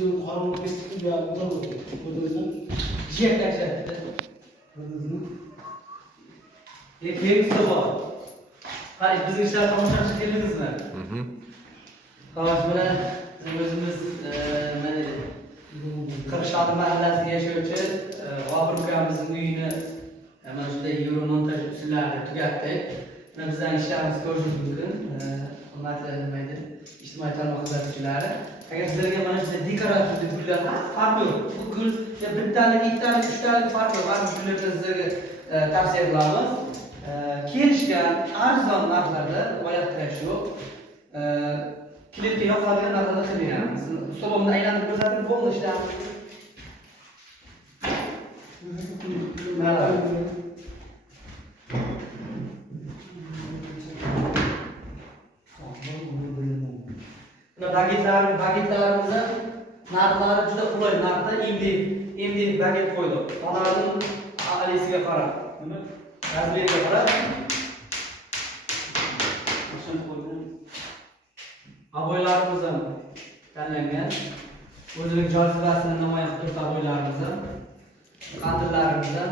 Bizim karnı kestik ya, bu da mı? Bu da mı? Ciğerler. Ekmeğimiz de var. Hayır, bizim işler tamamlar şekerimiz mi? Kavaş bilen özümüz Kırşadı mahallesine yaşayıcı Fabrika'mızın uyunu hemen şurada euro montaj usullerle tükettik. Bizden işlerimiz gördüğünüz mümkün. Hürmetli ictimai tarmoq xizmatchilari. Agar sizlarga mana shunday dekorativ gullar farq yo'q. Bu gul bittalik, ikkitalik, uchtalik farq yo'q. Mana shu gullarni sizlarga tavsiya qilamiz. Kelishgan arzon narxlarda oyoqtirash yo'q. Klientga yoqadigan narxlarda qilmayapmiz. Ustobomni aylantirib ko'rsatib bo'ldi ishlarni. Mana bagitlarimizni narxlari juda qulay narxda endi baget qo'ydik. Tolarning alisiga qarab, razmeriga qarab aboylarimiz ham tanlangan. O'zining jozibasini namoyon qilib aboylarimiz ham, qandillarimiz ham